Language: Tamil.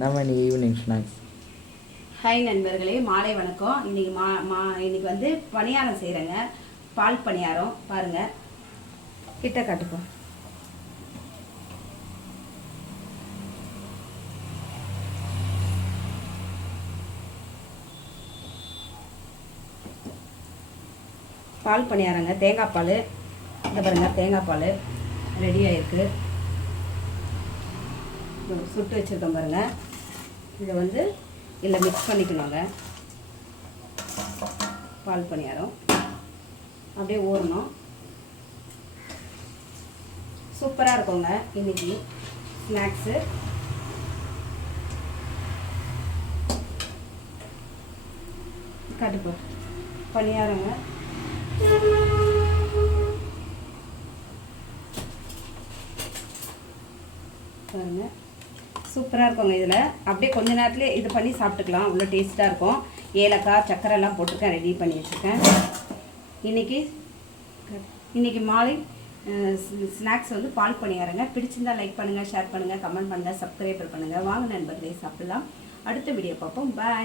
நம்ம இன்னைக்கு ஈவினிங் ஸ்நாக்ஸ். ஹாய் நண்பர்களே, மாலை வணக்கம். இன்னைக்கு இன்னைக்கு வந்து பணியாரம் செய்கிறேங்க. பால் பணியாரம் பாருங்க, கிட்ட காட்டுப்போம். பால் பணியாரங்க, தேங்காய் பால். இந்த பாருங்க, தேங்காய் பால் ரெடி ஆயிருக்கு. சுட்டு வச்சுருக்கோம் பாருங்க. இதை வந்து இதில் மிக்ஸ் பண்ணிக்கணுங்க. பால் பணியாரம் அப்படியே ஊறணும். சூப்பராக இருக்குங்க இன்னைக்கு ஸ்நாக்ஸு. காட்டுப்போ பணியாரங்க. பாருங்க, சூப்பராக இருக்குங்க. இதில் அப்படியே கொஞ்ச நேரத்துலேயே இது பண்ணி சாப்பிட்டுக்கலாம். அவ்வளோ டேஸ்ட்டாக இருக்கும். ஏலக்காய் சக்கரைலாம் போட்டிருக்கேன், ரெடி பண்ணி வச்சுருக்கேன். இன்றைக்கி மாலை ஸ்நாக்ஸ் வந்து பால் பணியாரங்க. பிடிச்சிருந்தா லைக் பண்ணுங்கள், ஷேர் பண்ணுங்கள், கமெண்ட் பண்ணுங்கள், சப்ஸ்கிரைபர் பண்ணுங்கள். வாங்க நண்பர்களே, சாப்பிடலாம். அடுத்த வீடியோ பார்ப்போம். பாய்.